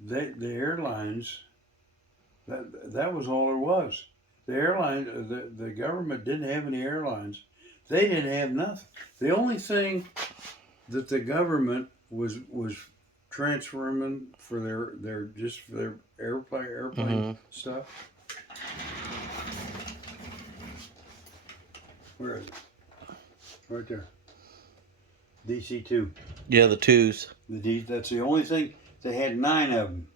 the airlines, that was all there was. The airline, the government didn't have any airlines. They didn't have nothing. The only thing that the government was transferring for their just for their airplane stuff. Where is it? Right there. DC-2. Yeah, the twos. That's the only thing. They had 9 of them,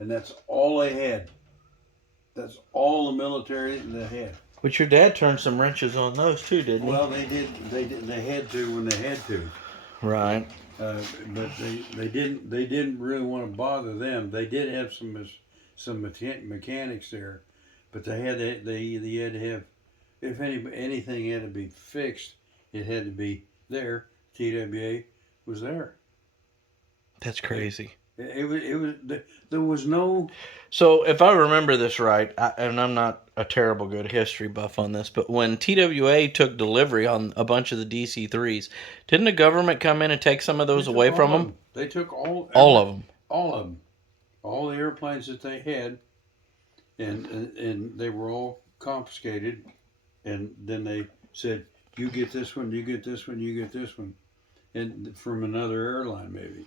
and that's all they had. That's all the military they had. But your dad turned some wrenches on those too, didn't he? Well, they did. They had to when they had to. Right. But they didn't. They didn't really want to bother them. They did have some mechanics there, but they had to have, if anything had to be fixed, it had to be there. TWA was there. That's crazy. There was no. So if I remember this right, and I'm not a terrible good history buff on this, but when TWA took delivery on a bunch of the DC-3s, didn't the government come in and take some of those away from them? They took all of them. All of them. All the airplanes that they had, and they were all confiscated, and then they said, you get this one, you get this one, you get this one, and from another airline maybe.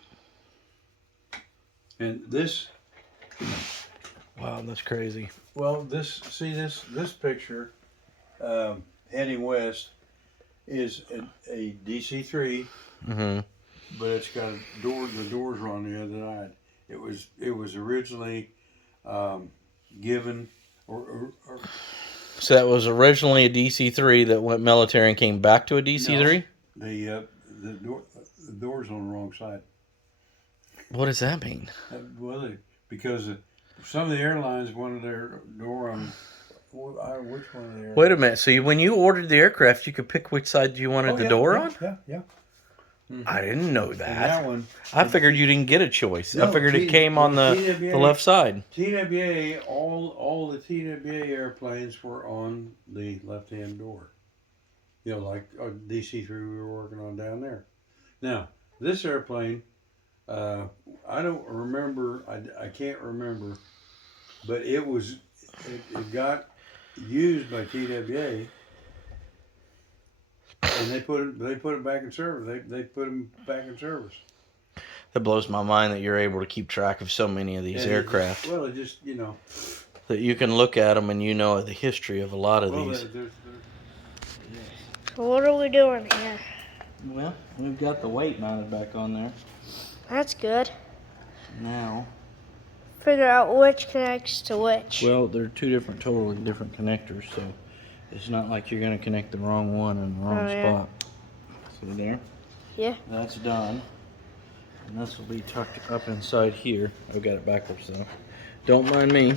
And this. Wow, that's crazy. Well, this picture, heading west, is a DC-3, but it's got a door. The doors are on the other side. It was originally given or So that was originally a DC-3 that went military and came back to a DC-3? No, the door's on the wrong side. What does that mean? Because some of the airlines wanted their door on. Which one of the airlines? Wait a minute. So when you ordered the aircraft, you could pick which side you wanted the door on? Yeah. Mm-hmm. I didn't know that. And that one. I figured you didn't get a choice. No, I figured it came on the left side. TWA, all the TWA airplanes were on the left-hand door. You know, like a DC-3 we were working on down there. Now, this airplane, I don't remember, I can't remember, but it got used by TWA, and they put it back in service. They put them back in service. That blows my mind that you're able to keep track of so many of these aircraft. It just, that you can look at them and you know the history of a lot of these. So what are we doing here? Well, we've got the weight mounted back on there. That's good. Now, figure out which connects to which. Well, they're totally different connectors, so it's not like you're going to connect the wrong one in the wrong spot. See there? Yeah. That's done. And this will be tucked up inside here. I've got it backwards though. Don't mind me.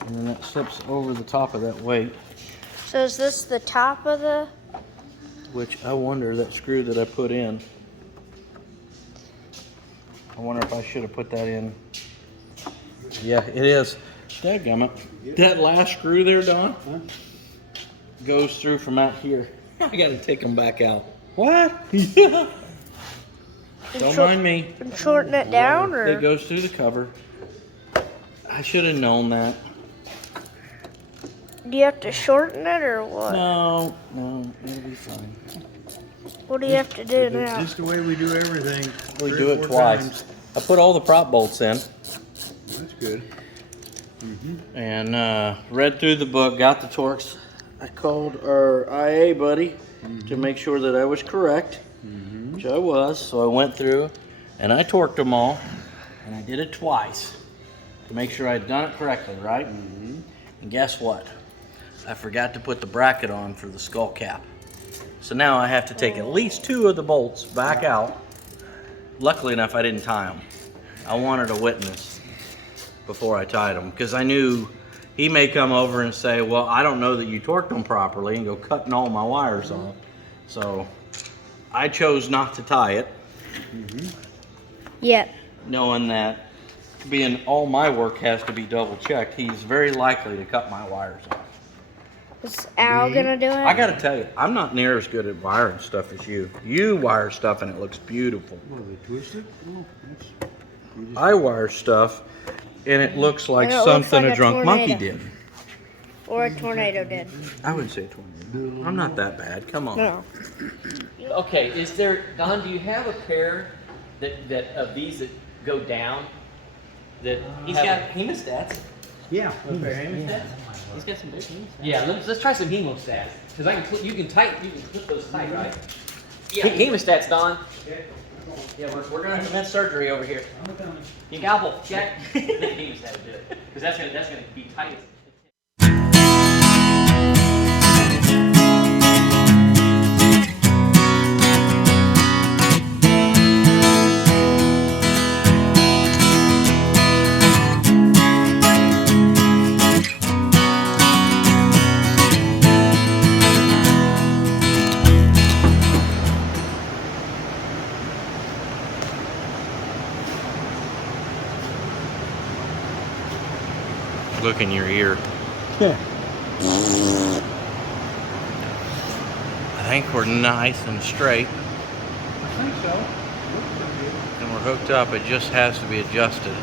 And then that slips over the top of that weight. So is this the top of the... Which I wonder, that screw that I put in, I wonder if I should have put that in. Yeah, it is. Dadgummit. That last screw there, Don, goes through from out here. I got to take them back out. What? Yeah. Don't mind me. And shorten it down, or? It goes through the cover. I should have known that. Do you have to shorten it, or what? No, it'll be fine. What do you have to do now? Just the way we do everything. We do it twice. Times. I put all the prop bolts in. That's good. And read through the book, got the torques. I called our IA buddy to make sure that I was correct, which I was. So I went through and I torqued them all, and I did it twice to make sure I'd done it correctly, right? And guess what? I forgot to put the bracket on for the skull cap. So now I have to take at least 2 of the bolts back out. Luckily enough, I didn't tie them. I wanted a witness before I tied them, because I knew he may come over and say, well, I don't know that you torqued them properly, and go cutting all my wires off. So I chose not to tie it. Yep. Knowing that being all my work has to be double checked, he's very likely to cut my wires off. Is Al gonna do it? I gotta tell you, I'm not near as good at wiring stuff as you. You wire stuff and it looks beautiful. What, are they twisted? Oh, I wire stuff and it looks like And it looks something like a a drunk monkey tornado. did. Or a tornado did. I wouldn't say tornado. I'm not that bad. Come on. No. Okay, is there, Don, do you have a pair that of these that go down? That He's have- got hemostats. yeah. hemostats? He's got some big hemostats. Yeah, let's try some hemostats. Because I can you can clip those tight, right? Yeah. Hemostats, Don. Yeah, we're gonna commence surgery over here. You gobble, Jack. The hemostat will do it. Because that's gonna be tight as Look in your ear. Yeah. I think we're nice and straight I think so. Looks pretty good. and we're hooked up. It just has to be adjusted.